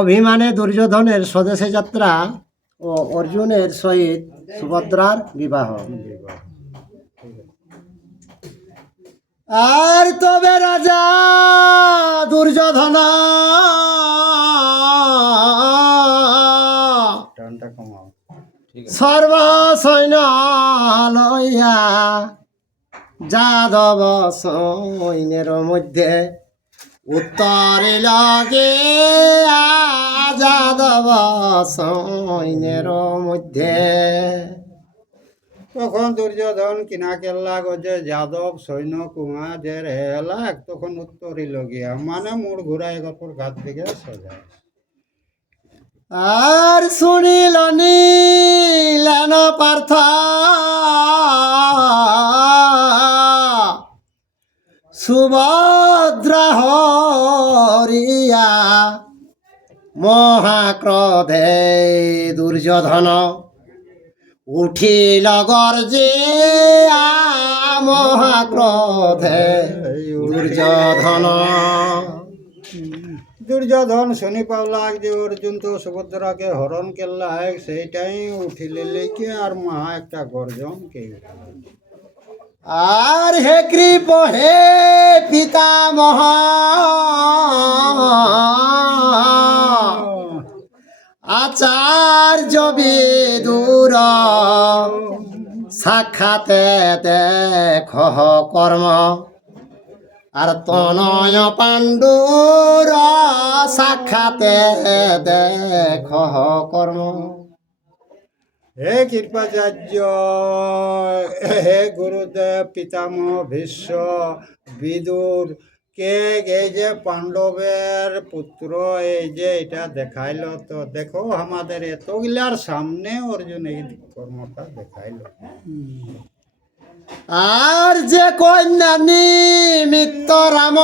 অভিমানে দুর্যোধনের স্বদেশে যাত্রা ও অর্জুনের সহিত সুভদ্রার বিবাহ। আর তবে রাজা দুর্যোধন সর্ব সৈন্য লইয়া যাদব সৈন্যের মধ্যে উত্তরে লগে যাদব সৈন্যের মধ্যে। তখন দুর্যোধন কিনা কেল্লা গজে যাদব সৈন্য কুমারের হেলাক তখন উত্তরি লগিয়া মানে মোড় ঘুরাই গপর ঘাত দিকে সোজা। আর শুনিল নীলেন পার্থ সুভদ্রা হরিয়া মহাক্রোধে দুর্যোধন উঠিল গর্জে মহাক্রোধে দুর্যোধন। দুর্যোধন শুনি পাওলাক যে অর্জুন তো সুভদ্রাকে হরণ কেল্লা সেইটাই উঠিলে লেকে আর মহা একটা গর্জন কে আর হে কৃপ হে পিতামহ আচার্য বিদুর সাক্ষাতে দেখ কর্ম আর তনয় পাণ্ডুর সাক্ষাতে দেখ কর্ম। হে কৃপাচার্য হে গুরুদেব পিতামহ ভীষ্ম বিদুর কে এই যে পাণ্ডবের পুত্র এই যে এটা দেখাইল তো দেখো আমাদের এতগুলার সামনে অর্জুন এই কর্মটা দেখাইল। আর যে কন্যা নিমিত্ত রাম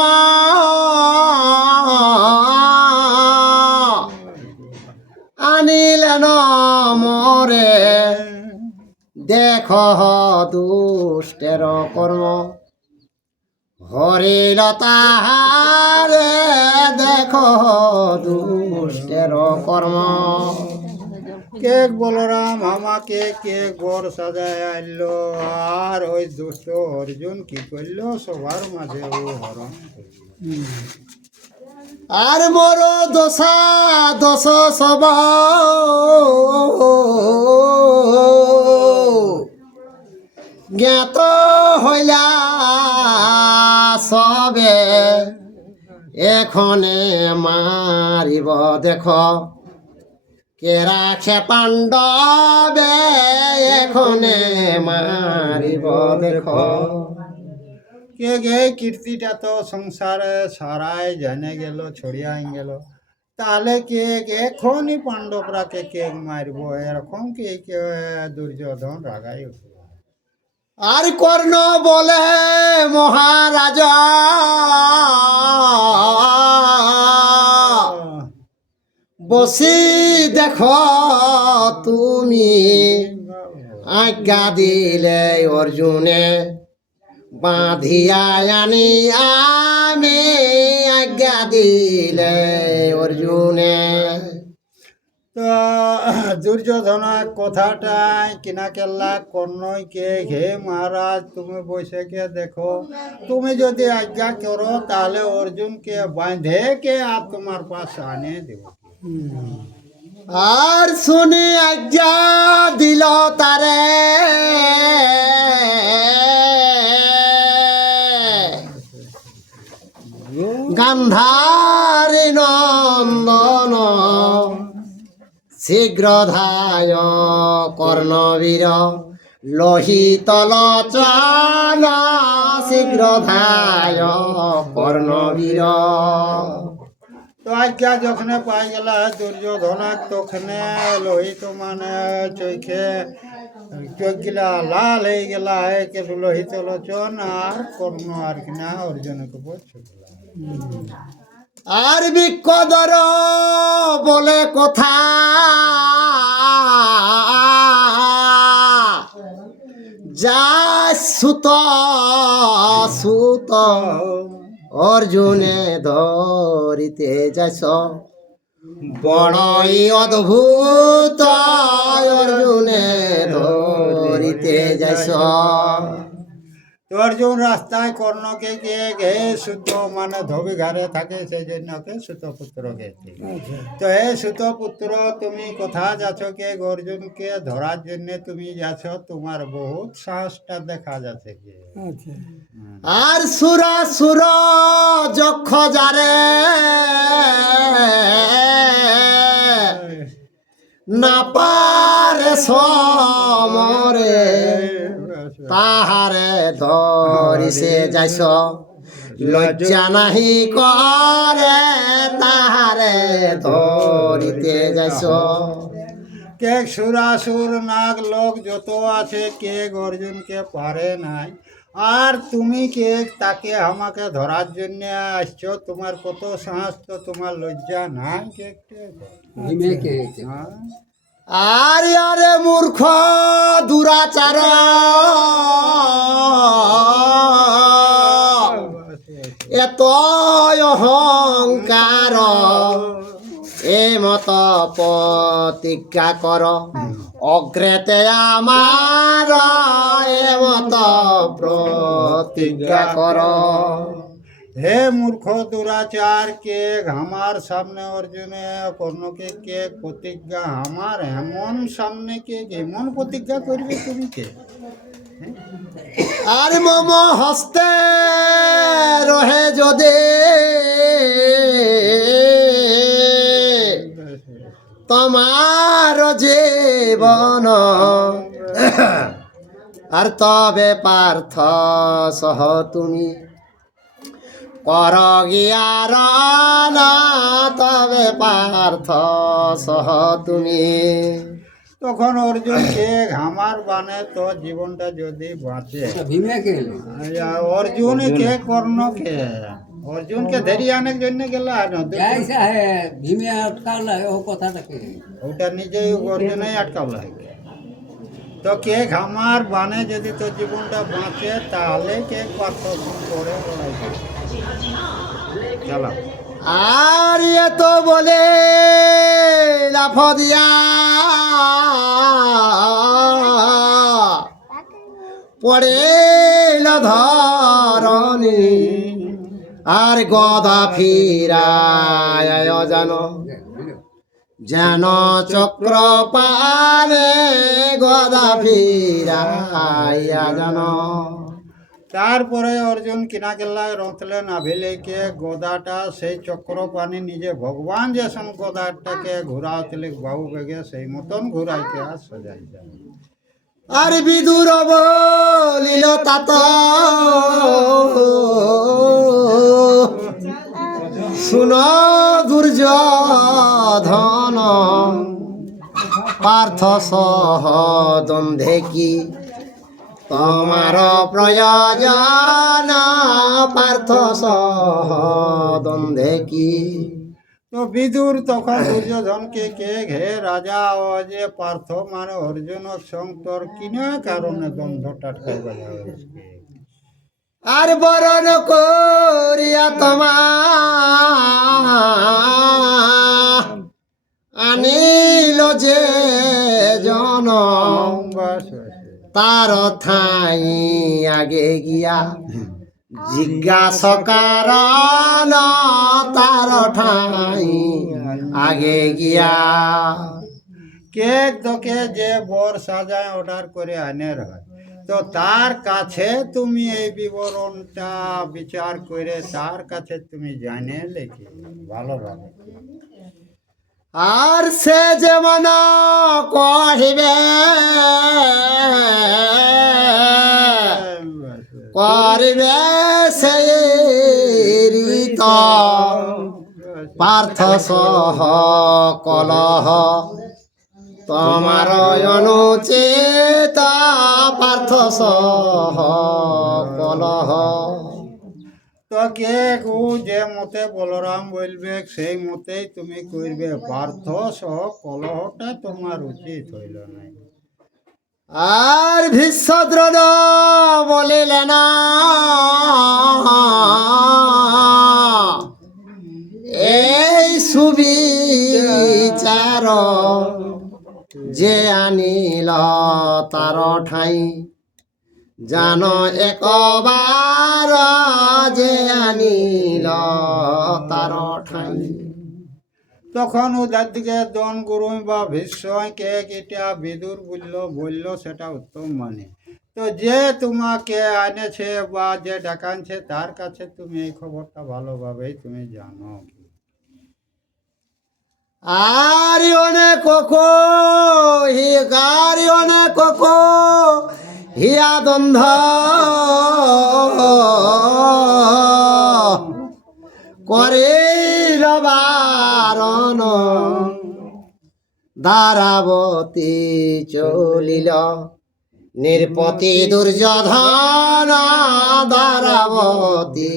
আনিলেন মরে দেখ দুষ্টের কর্ম হরিল তাহারে দেখ দুষ্টের কর্ম। কে বলরাম আমাকে কে গর সাজায় আনলো আর ওই দুষ্ট অর্জুন কি করলো সবার মাঝে ও হরণ আর মোর দশা দশ সব জ্ঞাত হইলা সবে এখনে মারিব দেখ কে রাখে পাণ্ডবে এখনে মারিব দেখ। কে গে কীর্তিটা তো সংসারে সারাই জেনে গেল ছড়িয়া গেল তাহলে কে এখনই পাণ্ডবরাকে কে মারব এরকম কে কে দুর্যোধন রাগাই উঠল। আর কর্ণ বলে মহারাজ বসি দেখ তুমি আজ্ঞা দিলে অর্জুনে বাঁধিয়া আনি আমি আজ্ঞা দিলে অর্জুনে। তো দুর্যোধনের কথাটাই কিনা কেল্লা কর্ণইকে হে মহারাজ তুমি বসে কে দেখো তুমি যদি আজ্ঞা করো তাহলে অর্জুনকে বাঁধে কে আর তোমার পাশ আনে দেব। আর শুনি আজ্ঞা দিল তারে গান্ধারী নন্দন শীঘ্র ধায় কর্ণবীর লোহিত লোচন শীঘ্র ধায় কর্ণবীর। তো আজ্ঞা যখন পাই গেলা দুর্যোধন তখনে লোহিত মানে চোখে চোখগুলা লাল হয়ে গেলা একটু লোহিত লোচন আর কর্ণ আর কিনা অর্জুনকে বলছে। আর বিকদর বলে কথা যা সুত সুত অর্জুনে ধরিতে যাইছ বড়ই অদ্ভুত অর্জুনে ধরিতে যাইছ। তো অর্জুন রাস্তায় কর্ণকে কে হে সুত মানে ধবি ঘরে থাকে সেই জন্য কে সুতপুত্র গেছে। তো হে সুতপুত্র তুমি কোথা যাচ্ছ কে অর্জুনকে ধরার জন্য তুমি যাচ্ছ, তোমার বহুত সাহসটা দেখা যাচ্ছে কে। আর সুরা সুর যক্ষ যারে না পারে সমরে তাহারে ধরিছে যাইছ লজ্জা নাহি করে তাহারে ধরিতে যাইছ। কে সুরাসুর নাগ লোক যত আছে কে অর্জুনকে পারে নাই, আর তুমি কে তাকে আমাকে ধরার জন্য আসছো, তোমার কত সাহস, তো তোমার লজ্জা নাই কে হ্যাঁ? আরে আরে মূর্খ দুরাচার এত অহংকার এ মত প্রতিজ্ঞা কর অগ্রেতে আমার এ মত প্রতিজ্ঞা কর। হে মূর্খ দুরাচার কে আমার সামনে অর্জুনে কর্ণকে কে প্রতিজ্ঞা আমার এমন সামনে কে এমন প্রতিজ্ঞা করবে তুমি কে। আর মম হস্তে রহে যদি তোমার জীবন আর তবে পার্থ সহ তুমি কর গিয়ার না তবে পার্থ সহ তুমি। তখন অর্জুন কে আমার বানে তো জীবনটা যদি বাঁচে অর্জুন কে কর্ণ কে অর্জুনকে ধরিয়ে আনার জন্য গেল ওটা নিজেই অর্জুনই আটকাল তো কে আমার বানে যদি তোর জীবনটা বাঁচে তাহলে কে পার্থ করে চলো। আর এ তো বলে লাফ দিয়া পড়েল ধরণী আর গদা ফিরায় জানো যেন চক্র পানে গদা ফিরাইয়া জানো। তারপরে অর্জুন কিনা কেল্লায় রথলে নাভিলে কে গদাটা সেই চক্র পানি নিজে ভগবান যে সন গদাটাকে ঘুরাওতলে বাবু বেগে সেই মতন ঘুরাইতে আর সজাই যায়। আর বিদুর বলিল তাত শুন দুর্যোধন পার্থ সহ দ্বন্দ্বে কি তোমার প্রয়োজন পার্থ সহ দ্বন্দ্বে কি। তো বিদুর তখন দুর্যোধনকে কে ঘে রাজা ও যে পার্থ মানে অর্জুন সংতর কিনা কারণে দ্বন্দ্বটা খাইবা যাবে। আর বরণ করিয়া তোমা আনিল যে জন তার ঠাই আগে গিয়া জিজ্ঞাসকার তার ঠাই আগে গিয়া। কেক তোকে যে বর সাজায় অর্ডার করে আনের হয়, তো তার কাছে তুমি এই বিবরণটা বিচার করে তার কাছে তুমি জানে লেখি ভালোভাবে। আর সে যেমন কহিবে করিবে সেই রীত পার্থ সহ কলহ তোমার অনুচিত পার্থ সহ কলহ। তো কে কু যে মতে বলরাম বলবে সেই মতেই তুমি করবে, পার্থ সহ কলহটা তোমার উচিত হইল নাই। আর ভীষ্মদ্রোণ বলিলেন, এই সুবিচার যে আনিল তার ঠাই, জান একবার যে আনিল তার ঠাই। তখন ওদের দিকে দন গুরু বা ভীষ্মকে কিটা বিদুর বলল সেটা উত্তম মানে। তো যে তোমাকে আনেছে বা যে ডাকানছে তার কাছে তুমি এই খবরটা ভালোভাবেই তুমি জানো। আরি অনেক কোকো হি গারি অনেক কোকো হিয়া দ্বন্দ্ব করিল বারণ, দ্বারাবতী চলিল নির্পতি দুর্যোধন, দ্বারাবতী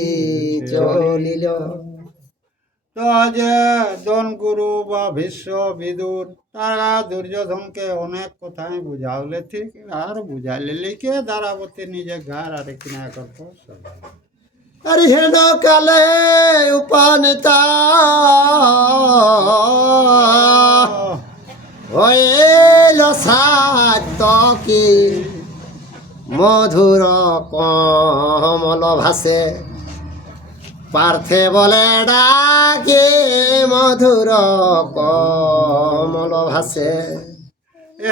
চলিল। তো যে দন গুরু বা ভীষ্ম বিদুর তারা দুর্যোধনকে অনেক কথাই বুঝাওলে, ঠিক আর বুঝাইলে লিখে দ্বারাবতী নিজে ঘর আর কিনা করতো। আরে হেন কালে উপনীতা হইল সাত্যকী, মধুর কমল ভাসে পার্থে বলে ডাকে, মধুর কমল ভাসে।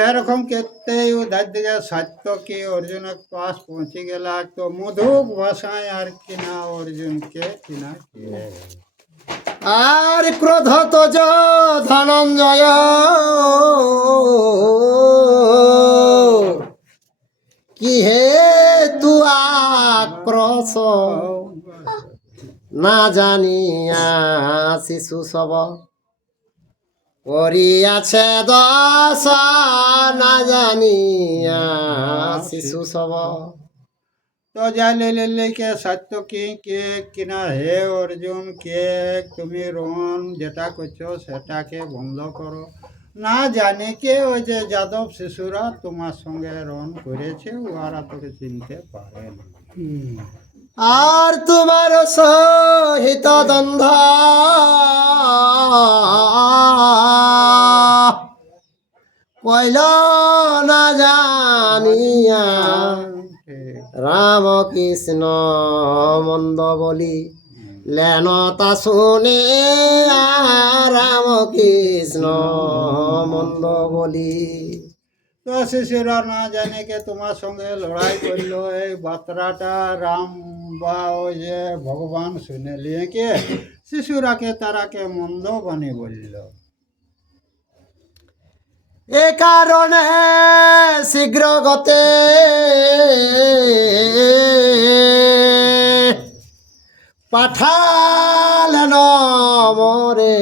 এরকম কেতেই উধার দিকে সাত্যকী অর্জুনের পাশ পৌঁছে গেল। তো মধুক ভাষায় আর কিনা অর্জুনকে কিনা আর ক্রোধ তোজ ধনঞ্জয় কি হে তু আক্রোশ, না জানিয়া শিশু সব করিয়াছে দশ, না জানিয়া শিশু সব। তো জানে লেকে সাত্যকী কে কিনা হে অর্জুন কে তুমি রণ যেটা করছো সেটাকে বন্ধ করো, না জানে কে ওই যে যাদব শিশুরা তোমার সঙ্গে রণ করেছে ওরা তোকে চিনতে পারে না। আর তোমার সহিত দ্বন্দ্ব কইল না জানিয়া, রাম কৃষ্ণ মন্দ বলি লেন তা শুনে, রাম কৃষ্ণ মন্দ বলি। তো শিশুরা না জানে কে তোমার সঙ্গে লড়াই করলো, এই বার্তাটা রাম বা ওই যে ভগবান শুনে নিয়ে কে শিশুরাকে তারাকে মন্দ বানি বলল। এ কারণে শীঘ্র গতে পাঠালেন মরে,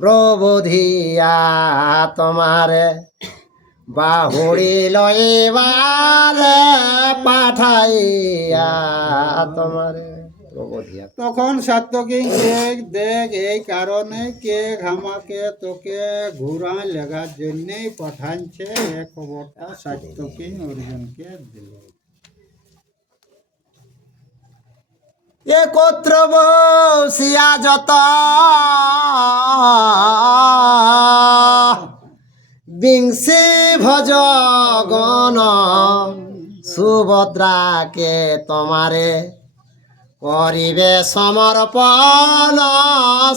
প্রবোধিয়া তোমারে বাহুড়ি লইবারে, পাঠাইয়া তোমারে প্রবোধিয়া। তখন সাত্যকী কে দেখ এই কারণে কে ঘামাকে তোকে ঘুরা লেগার জন্যেই পাঠাচ্ছে, এ খবরটা সাত্যকী অর্জুনকে দিল। একত্র বসিয়া যত বিংশী ভজগণ, সুভদ্রাকে তোমারে করিবে সমর্পণ,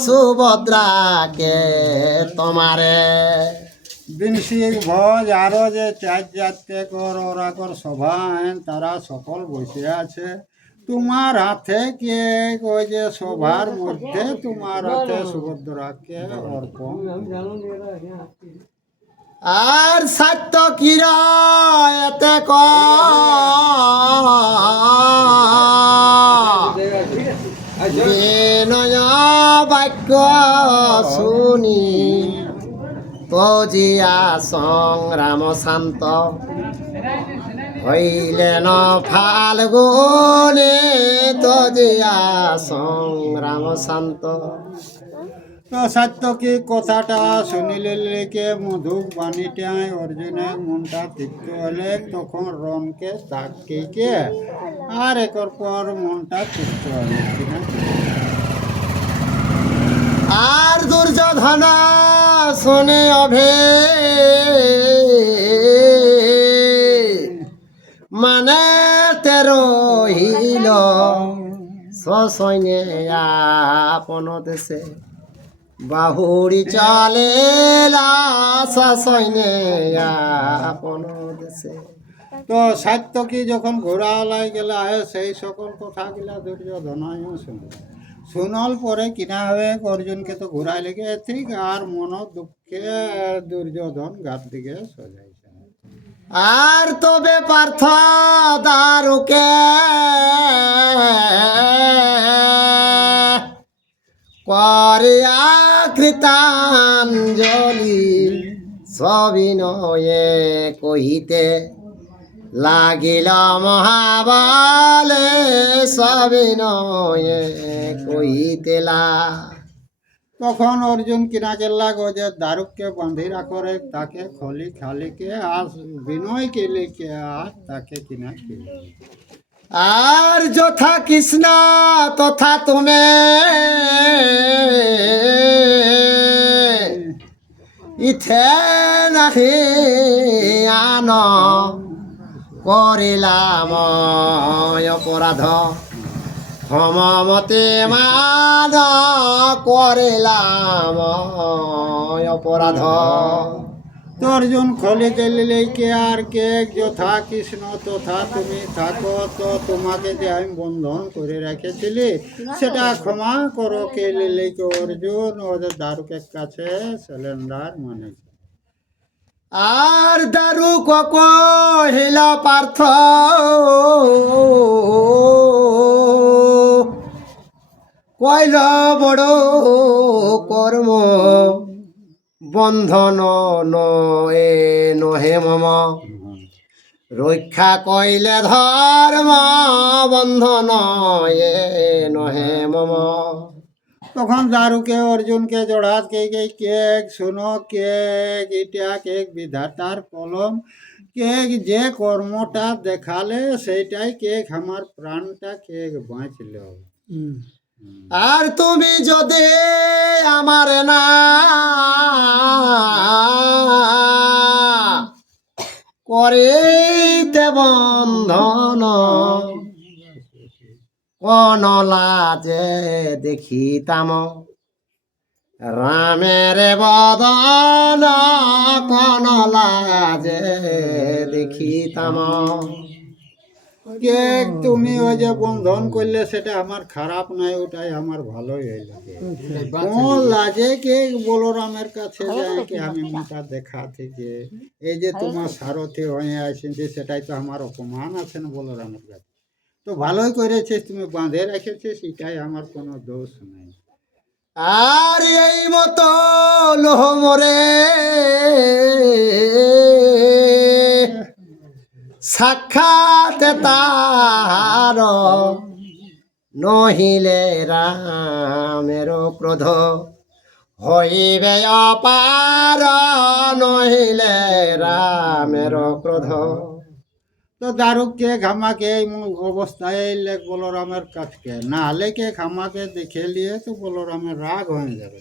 সুভদ্রাকে তোমারে। বিংশিক ভোজ আরো যে চার চারটে কর ওরা কর সভা তারা সকল বসে আছে, তোমার হাতে কে ওই যে সভার মধ্যে তোমার হাতে সুভদ্রাকে অর্পণ। আর সাত্যকীর এতে বিনয় বাক্য শুনি, তজিয়া সংগ্রাম শান্ত হইলেন ফাল্গুনে, তজিয়া সংগ্রাম শান্ত। তো সাত্যকী কথাটা শুনিলে লেগে মধুক বাণীটায় অর্জুনের মনটা তৃপ্ত হলে তখন রণকে তাকিয়ে আর একর পর মনটা তৃপ্ত হলে কিনা আর দুর্যোধন শোনে অভে মানে তেরো হিল সৈন্যে আপন দেশে বাহুরি চলে সৈন্যে আপন দেশে। তো সাত্যকী যখন ঘোড়াওয়ালায় গেলা সেই সকল কথাগুলা দুর্যোধনও শুনল শুনল পরে কিনা হবে অর্জুনকে তো ঘোড়ায় লেগে ঠিক আর মন দুঃখে দুর্যোধন ঘাট দিকে সজাইছে। আর তবে পার্থ দারুকে করিয়া কৃতাঞ্জলি সবিনয়ে কহিতে লাগিল মহাবলে সবিনয়ে কহিতেলা। তখন অর্জুন কিনা কেল্লা গজে দারুককে বাঁধি রাখরে তাকে খলি খালিকে আর বিনয়কে লিখে আর তাকে কিনা খেলে আর যথা কৃষ্ণ তথা তুমি ইথে নাহি আন করিলাম অপরাধ সমমতে মান করিলাম অপরাধ। তো অর্জুন খলি দিল্লিকে আর কে যথা কৃষ্ণ তথা তুমি থাকো তো তোমাকে যে আমি বন্ধন করে রেখেছিলি সেটা ক্ষমা করো কে লিলিকে অর্জুন ওদের দারুকের কাছে সিলিন্ডার মানে আর দারু কহিল পার্থ কইল বড় কর্ম বন্ধন নহে নহে মম রক্ষা কইলে ধর্ম বন্ধন এ নহে মম। তখন দারুকে অর্জুনকে জড়াত কে শুনো কে এটা কে বিধাতার কলম কে যে কর্মটা দেখালে সেইটাই কে আমার প্রাণটা কে বাঁচল। আর তুমি যদি আমার না করিতে বন্ধন কোন লাজে দেখিতাম রামের বদন কোন লাজে দেখিতাম। কে তুমি ওই যে বন্ধন করলে সেটা আমার খারাপ নাই ওটাই আমার ভালোই হইল কোন লাজে কে বলরামের কাছে যায় কি আমি মোটা দেখা থেকে এই যে তোমার সারথি হয়ে আসেন সেটাই তো আমার অপমান আছে না বলরামের কাছে তো ভালোই করেছিস তুমি বাঁধে রেখেছিস এটাই আমার কোনো দোষ নাই। আর এই মতো লোহ মরে সাক্ষাৎ তার নহিলে রামের ক্রোধ হইবে অপার নহিলে রামের ক্রোধ। তো দারুককে ঘামাকে এই অবস্থায় লেখ বলরামের কাছকে না লেকে ঘামাকে দেখে নিয়ে তো বলরামের রাগ হয়ে যাবে।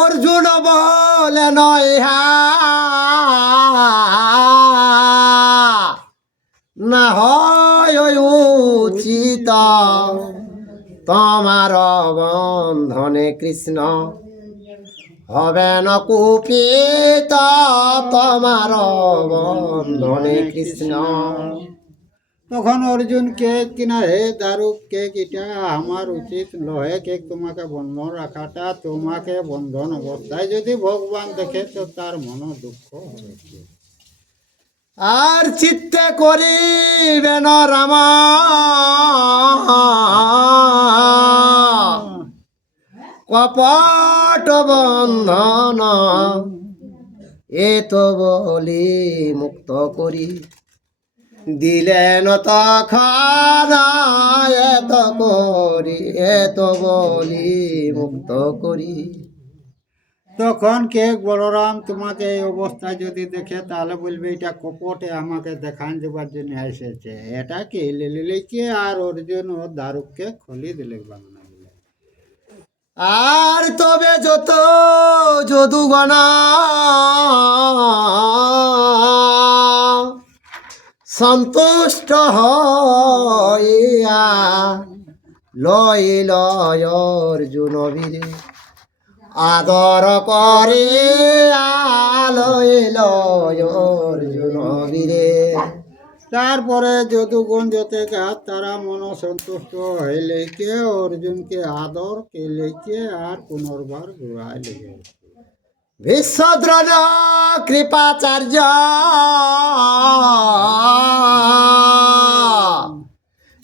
অর্জুন বলে নইহা না হয় উচিত তোমার বন্ধনে কৃষ্ণ হবে ন কুপিত তোমার বন্ধনে কৃষ্ণ। তখন অর্জুন কে কিনা হে দারুক কে কিটা আমার উচিত নহে কে তোমাকে বন্ধন রাখাটা তোমাকে বন্ধন অবস্থায় যদি ভগবান দেখে তো তার মন দুঃখ হবে। আর চিত্তে করিবেন রাম কপট বন্ধন এ তো বলি মুক্ত করি দিলেন তখন এত বলি মুক্ত করি। তখন কে বলরাম তোমাকে এই অবস্থায় যদি দেখে তাহলে বলবে এটা কপটে আমাকে দেখান দেবার জন্য এসেছে, এটা কি লিলিকে আর অর্জুন ও দারুককে খলি দিলে বাংলা বলে। আর তবে যত যদুগণা সন্তুষ্ট হইয়া লইল অর্জুন বীরে, আদর করে লইল অর্জুন বীরে। তারপরে যদুগুণ যতে গাত তারা মন সন্তুষ্ট হইলে কে অর্জুনকে আদর কেলে কে আর পুনর্বার ঘুরাই লেগে। বিশ্বদ্রোণ কৃপাচার্য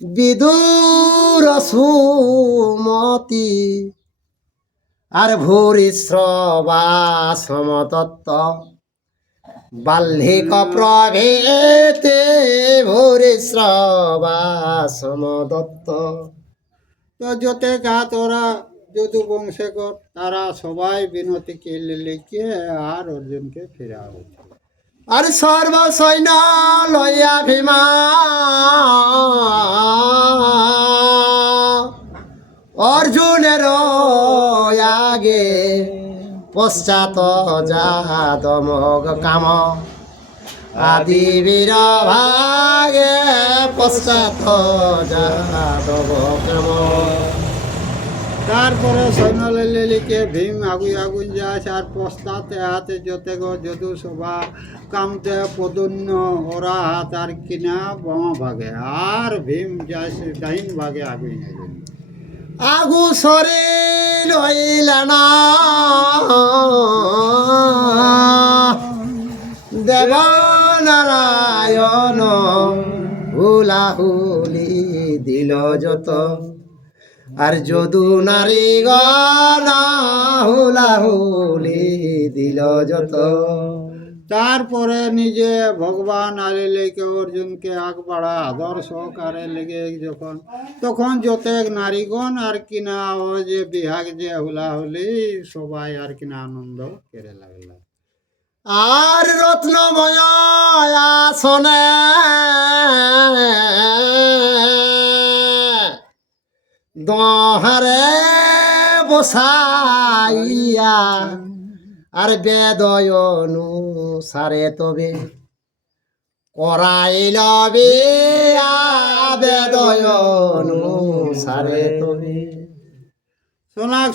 বিদুর সুমতি আর ভূরিশ্রবা সমতত্ত্ব বাল্মিক প্রভৃতি ভূরিশ্রবা সমদত্ত। তো যতে গাত ওরা যদু বংশেকর তারা সবাই বিনতিকে লিখে আর অর্জুনকে ফেরা হয়েছে। আর সর্বসৈন্য লইয়া ভীমা অর্জুনের আগে পশ্চাৎ যাদমগ কাম আদি বীর ভাগে পশ্চাৎ যাদব কাম। তারপরে সৈন্য লিখে ভীম আগুন যায় আর পশ্চাতে হাতে যতে যদু সভা কামতে পদন্য ওরা হাত আর কিনা বামা ভাগে আর ভীম যায় ডাইন ভাগে আগুন আগু শরীর হইল না দেব নারায়ণ হুলাহুলি দিল যত আর যদু নারী গনা হুলাহুলি দিল যত। তারপরে নিজে ভগবান আলিলেকে অর্জুনকে আগ বাড়া আদর সহকারে লেগে যখন তখন যতেক নারীগণ আর কিনা ও যে বিহাগ যে হুলাহুলি সবাই আর কিনা আনন্দ কেড়ে লাগল। আর রত্নময় আসনে দহারে বসাইয়া আর বেদয় অনুসারে তবে করাইল বিয়া বেদয় অনুসারে তবে। সোনাক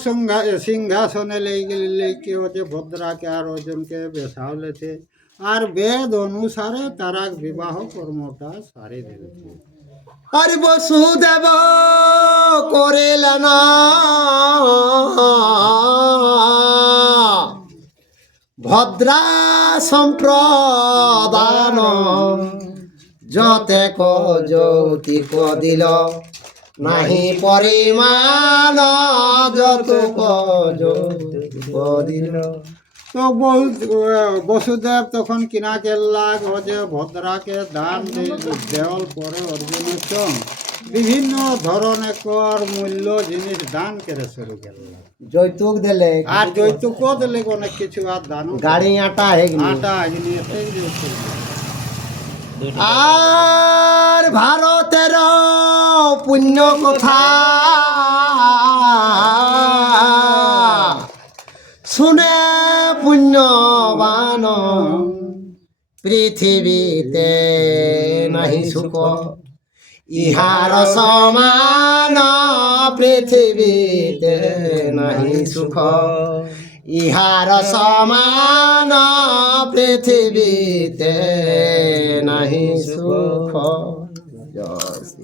সিংহাসনে লেগে হচ্ছে ভদ্রাকে আর অর্জুনকে বেসাওলেছে আর বেদ অনুসারে তারা বিবাহ কর্মটা সারি দিয়েছে। আর বসুদেব করিল না ভদ্রা সম্প্রদান যতে যৌতিক দিল নাহি পরিমাণ যৌতুক যৌতুক দিল। তো বসুদেব তখন কিনা কেল্লা যে ভদ্রাকে দান দেওয়ার পরে অর্জুনের চং বিভিন্ন ধরনের কর মূল্য জিনিস দান করে শুরু করল। যৌতুক দিলে আর যৌতুক দিলে অনেক কিছু আর দান গাড়ি আটা আটা আর ভারতের পুণ্য কথা শুনে পুণ্যবান পৃথিবীতে নাহি সুখ ইহার সমান পৃথিবীতে নাহি সুখ ইহার সমান পৃথিবীতে নাহি সুখ। জয় শ্রী